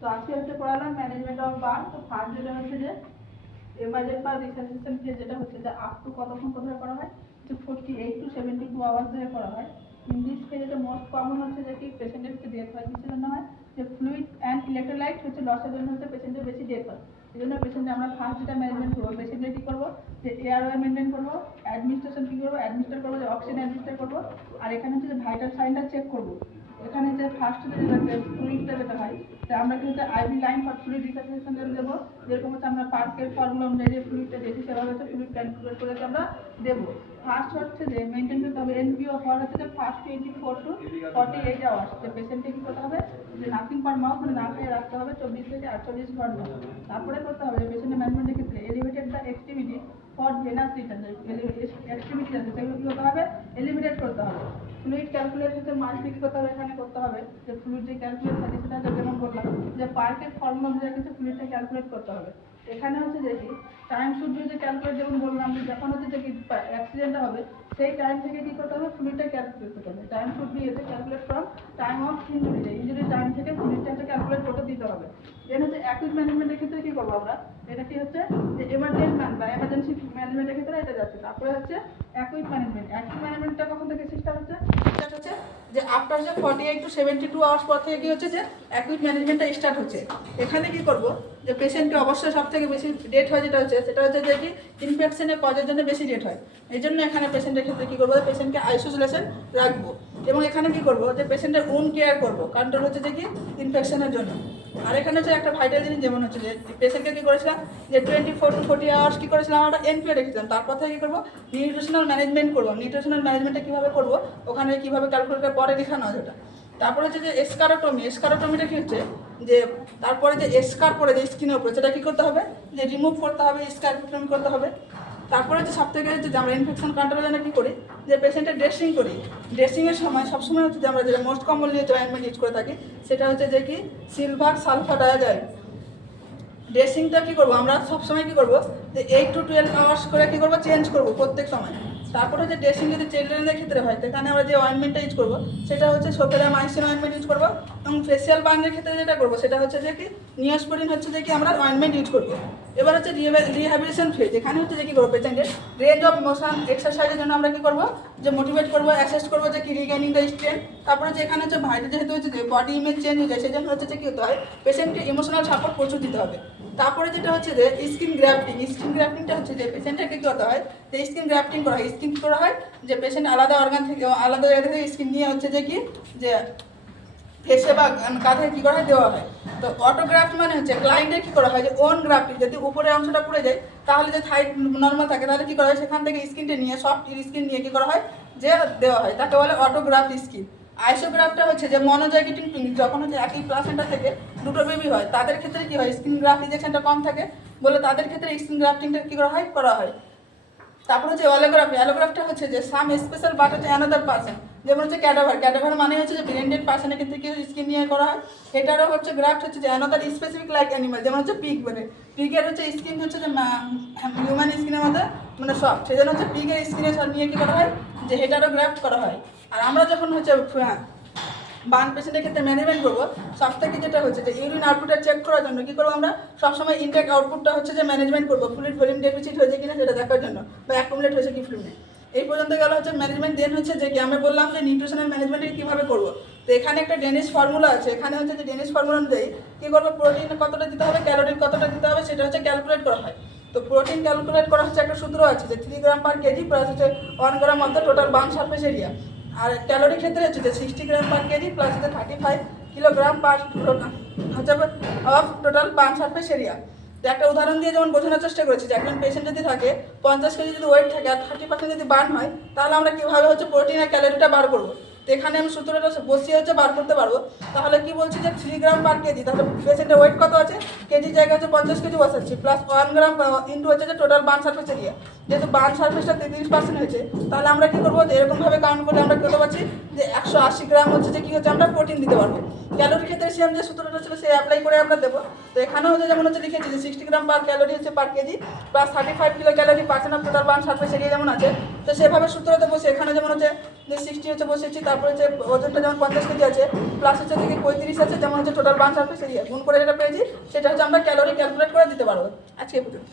তো আজকে হচ্ছে পড়ালাম ম্যানেজমেন্ট অফ বার্ন। তো ফার্স্ট যেটা হচ্ছে যে এমার্জেন্ট বা রিসার্সেশন ফেজ, যেটা হচ্ছে যে আপ টু কতক্ষণ কোথায় করা হয়, যে 48 to 72 আওয়ার্স ধরে করা হয়। ইন দিস ফেজ এটা মোস্ট কমন হচ্ছে যে কি পেশেন্টের হচ্ছে ডেথ হয়, কিসের জন্য হয়, যে ফ্লুইড অ্যান্ড ইলেকট্রোলাইট হচ্ছে লসের জন্য হচ্ছে পেশেন্টের বেশি ডেথ হয়। এই জন্য পেশেন্টে আমরা ফার্স্ট যেটা ম্যানেজমেন্ট করবো, পেশেন্টের কী করবো, যে এয়ারওয়ে মেনটেন করবো, অ্যাডমিনিস্ট্রেশন কী করবো, অ্যাডমিনিস্টার করবো, যে অক্সিজেন অ্যাডমিনিস্টার করবো। আর এখানে হচ্ছে যে ভাইটাল সাইনটা চেক করবো। এখানে যে ফার্স্ট যেটা ফ্লুইডটা যেটা হয়, তো আমরা কিন্তু আইভি লাইন ফর ফ্লুইড রিসার্সেশন দেবো। যেরকম হচ্ছে আমরা পার্কের ফর্মুলা অনুযায়ী যে ফ্লুইডটা দিয়েছি সেভাবে হচ্ছে ফ্লুইড ক্যালকুলেট করে আমরা দেবো। ফার্স্ট হচ্ছে যে মেনটেন করতে হবে এনপিও ফর হচ্ছে যে ফার্স্ট 24 to 48 আওয়ার্স। যে পেশেন্টকে কী করতে হবে, যে নাথিং পার মাউথ মানে না খেয়ে রাখতে হবে 24 থেকে 48 ঘন্টা। তারপরে করতে হবে যে পেশেন্টের ম্যানেজমেন্টের ক্ষেত্রে elevated the extremity for venous return, extremity আছে সেগুলো কী করতে হবে, এলিমিনেট করতে হবে। ফ্লুইড ক্যালকুলেট হচ্ছে মাল্টি কী করতে হবে, এখানে করতে হবে যে ফ্লুইড যে ক্যালকুলেট থাকে সেটা হচ্ছে যেমন বললাম যে পার্কের ফর্মুলা অনুযায়ী কিছু ফ্লুইডটা ক্যালকুলেট করতে হবে। এখানে হচ্ছে যে কি টাইম শুড বি যে ক্যালকুলেট, যেমন বললাম যে যখন হচ্ছে যে কি অ্যাক্সিডেন্টটা হবে সেই টাইম থেকে কী করতে হবে, ফ্লুইডটা ক্যালকুলেট করতে হবে। টাইম শুড বি এতে calculate from time of injury time থেকে ফ্লুইডটা হচ্ছে ক্যালকুলেট করতে দিতে হবে। দেন হচ্ছে অ্যাকুইট ম্যানেজমেন্টের ক্ষেত্রে কী করবো আমরা, এটা কি হচ্ছে যে এমার্জেন্সি ম্যানেজমেন্টের ক্ষেত্রে এটা যাচ্ছে। তারপরে হচ্ছে অ্যাকুইট ম্যানেজমেন্ট। অ্যাকুইট ম্যানেজমেন্টটা কখন থেকে স্টার্ট হচ্ছে, স্টার্ট হচ্ছে যে আফটার যে 48 to 72 আওয়ার্স পর থেকে কী হচ্ছে যে অ্যাকুইট ম্যানেজমেন্টটা স্টার্ট হচ্ছে। এখানে কি করব, যে পেশেন্টকে অবশ্যই সব থেকে বেশি ডেট হয় যেটা হচ্ছে সেটা হচ্ছে যে কি ইনফেকশনের কজের জন্য বেশি ডেট হয়। এই জন্য এখানে পেশেন্টের ক্ষেত্রে কী করবো, পেশেন্টকে আইসোলেশন রাখবো। এবং এখানে কি করবো, যে পেশেন্টের ওন কেয়ার করবো, কারণটা হচ্ছে যে কি ইনফেকশনের জন্য। আর এখানে হচ্ছে একটা ভাইটাল জিনিস, যেমন হচ্ছে যে পেশেন্টকে কী করেছিলাম, যে 24 to 40 আওয়ার্স কী করেছিলাম আমরা এনপিও রেখেছিলাম। তারপর থেকে কী করবো, নিউট্রিশনাল ম্যানেজমেন্ট করবো। নিউট্রিশনাল ম্যানেজমেন্টটা কীভাবে করবো, ওখানে কীভাবে ক্যালকুলেটার পরে লেখানো আছে ওটা। তারপরে হচ্ছে যে এসকারোটমিটা কী হচ্ছে, যে তারপরে যে এসকার পরে যে স্কিনের উপরে সেটা কী করতে হবে, যে রিমুভ করতে হবে, স্কারোটমি করতে হবে। তারপরে হচ্ছে সব থেকে হচ্ছে যে আমরা ইনফেকশন কন্ট্রোলের জন্য কী করি, যে পেশেন্টের ড্রেসিং করি। ড্রেসিংয়ের সময় সবসময় হচ্ছে যে আমরা যেটা মোস্ট কমনলি অয়েন্টমেন্ট ইউজ করে থাকি সেটা হচ্ছে যে কি সিলভার সালফার ডায়াজাইড। ড্রেসিংটা কী করবো আমরা সবসময় কী করবো, যে 8 to 12 আওয়ার্স করে কী করবো, চেঞ্জ করবো প্রত্যেক সময়। তারপরে হচ্ছে ড্রেসিং যদি চিলড্রেনদের ক্ষেত্রে হয় সেখানে আমরা যে অয়েন্টমেন্টটা ইউজ করবো সেটা হচ্ছে সোফেরা মাইসিন অয়েন্টমেন্ট ইউজ করবো। এবং ফেসিয়াল বার্নের ক্ষেত্রে যেটা করবো সেটা হচ্ছে যে কি নিওস্পোরিন হচ্ছে যে কি আমরা অয়েন্টমেন্ট ইউজ করবো। এবার হচ্ছে রিহ্যাবিলিটেশন ফেজ। এখানে হচ্ছে যে কী করবো, পেশেন্টের রেঞ্জ অফ মোশন এক্সারসাইজের জন্য আমরা কী করবো, যে মোটিভেট করবো, অ্যাসেস্ট করবো যে কি রিগেনিং দ্য স্ট্রেন্থ। তারপরে যে এখানে হচ্ছে ভাইটাল যেহেতু হচ্ছে যে বডি ইমেজ চেঞ্জ হয়ে যায়, সেই জন্য হচ্ছে যে কী হতে হয়, পেশেন্টকে ইমোশনাল সাপোর্ট প্রচুর দিতে হবে। তারপরে যেটা হচ্ছে যে স্কিন গ্রাফটিং। স্কিন গ্রাফটিংটা হচ্ছে যে পেশেন্টকে কী করতে হয়, যে স্কিন গ্রাফটিং করা হয়। স্কিন করা হয় যে পেশেন্ট আলাদা অর্গান থেকে আলাদা জায়গা থেকে স্কিন নিয়ে হচ্ছে যে কি যে ফেসে বা কাঁধে কী করা হয়, দেওয়া হয়। তো অটোগ্রাফট মানে হচ্ছে ক্লায়েন্টের কী করা হয়, যে ওন গ্রাফটিং। যদি উপরের অংশটা পড়ে যায় তাহলে যে থাইড নর্মাল থাকে তাহলে কী করা হয়, সেখান থেকে স্কিনটা নিয়ে সফট স্কিন নিয়ে কী করা হয়, যে দেওয়া হয়, তাকে বলে অটোগ্রাফট স্কিন। আইসোগ্রাফটা হচ্ছে যে মনোজাইগেটিং টুইনিং। যখন হচ্ছে একই প্লাসেন্টা থেকে দুটো বেবি হয় তাদের ক্ষেত্রে কী হয়, স্কিন গ্রাফট রিজেকশনটা কম থাকে বলে তাদের ক্ষেত্রে স্কিন গ্রাফটিংটা কী করা হয়। তারপর হচ্ছে অ্যালোগ্রাফটা হচ্ছে যে সাম স্পেশাল বাট হচ্ছে অ্যানাদার পার্সন। যেমন হচ্ছে ক্যাডাভার মানে হচ্ছে যে ব্রেন্ডেড পার্সনের ক্ষেত্রে কি স্কিন নিয়ে করা হয়। এটারও হচ্ছে গ্রাফট হচ্ছে যে অ্যানাদার স্পেসিফিক লাইক অ্যানিমাল, যেমন হচ্ছে পিগ। মানে পিগের হচ্ছে স্কিন হচ্ছে যে হিউম্যান স্কিনের মধ্যে মানে সফট, সেই জন্য হচ্ছে পিগের স্কিনের নিয়ে কী করা হয়, যে এটারও গ্রাফট করা হয়। আর আমরা যখন হচ্ছে বার্ন পেশেন্টের ক্ষেত্রে ম্যানেজমেন্ট করবো, সব থেকে যেটা হচ্ছে যে ইউরিন আউটপুটটা চেক করার জন্য কী করবো, আমরা সবসময় ইনটেক আউটপুটটা হচ্ছে যে ম্যানেজমেন্ট করবো, ফ্লুইড ভলিউম ডেফিসিট হয়েছে কিনা সেটা দেখার জন্য, বা অ্যাকুমুলেট হয়েছে কি ফ্লুইডে। এই পর্যন্ত গেল হচ্ছে ম্যানেজমেন্ট। দেন হচ্ছে যে কি আমরা বললাম যে নিউট্রিশনাল ম্যানেজমেন্টকে কীভাবে করবো। তো এখানে একটা ডেনিশ ফর্মুলা আছে। এখানে হচ্ছে যে ডেনিশ ফর্মুলা অনুযায়ী কী করবো, প্রোটিন কতটা দিতে হবে, ক্যালোরি কতটা দিতে হবে, সেটা হচ্ছে ক্যালকুলেট করা হয়। তো প্রোটিন ক্যালকুলেট করা হচ্ছে একটা সূত্র আছে, যে 3 গ্রাম পার কেজি প্লাস হচ্ছে 1 gram of the total burn surface area. আর ক্যালোরি ক্ষেত্রে হচ্ছে যে 60 গ্রাম পার কেজি প্লাস হচ্ছে 35 কিলোগ্রাম পার হচ্ছে of total burn surface area. তো একটা উদাহরণ দিয়ে যেমন বোঝানোর চেষ্টা করেছি, যে একজন পেশেন্ট যদি থাকে 50 কেজি যদি ওয়েট থাকে আর 30% যদি বার্ন হয়, তাহলে আমরা কীভাবে হচ্ছে প্রোটিন আর ক্যালোরিটা বার করবো। তো এখানে আমি সূত্রটা বসিয়ে হচ্ছে বার করতে পারবো। তাহলে কি বলছি, যে 3 গ্রাম পার কেজি, তাহলে পেশেন্টের ওয়েট কত আছে, কেজি জায়গায় হচ্ছে 50 কেজি বসাচ্ছি, প্লাস 1 গ্রাম ইন্টু হচ্ছে যে টোটাল বার্ন সারফেস এরিয়া। যেহেতু বার্ন সারফেসটা 33% হয়েছে, তাহলে আমরা কী করবো, যে এরকমভাবে কাউন্ট করলে আমরা কত পাচ্ছি, যে 180 গ্রাম হচ্ছে যে কী হচ্ছে আমরা প্রোটিন দিতে পারবো। ক্যালোরি ক্ষেত্রে সেম যে সূত্রটা ছিল সে অ্যাপ্লাই করে আমরা দেবো। তো এখানেও যে যেমন হচ্ছে লিখেছি যে 60 গ্রাম পার ক্যালোরি হচ্ছে per kg plus 35 kilo calorie percent of total burn surface area যেমন আছে, তো সেভাবে সূত্রতে বসে এখানে যেমন হচ্ছে যে 60 হচ্ছে বসেছি, তারপরে হচ্ছে ওজনটা যেমন 50 কেজি আছে প্লাস হচ্ছে দিকে 35 আছে যেমন হচ্ছে টোটাল বার্ন সারফেস এরিয়া গুণ করে যেটা পেয়েছি সেটা হচ্ছে আমরা ক্যালোরি ক্যালকুলেট করে দিতে পারবো। আজকে পর্যন্ত।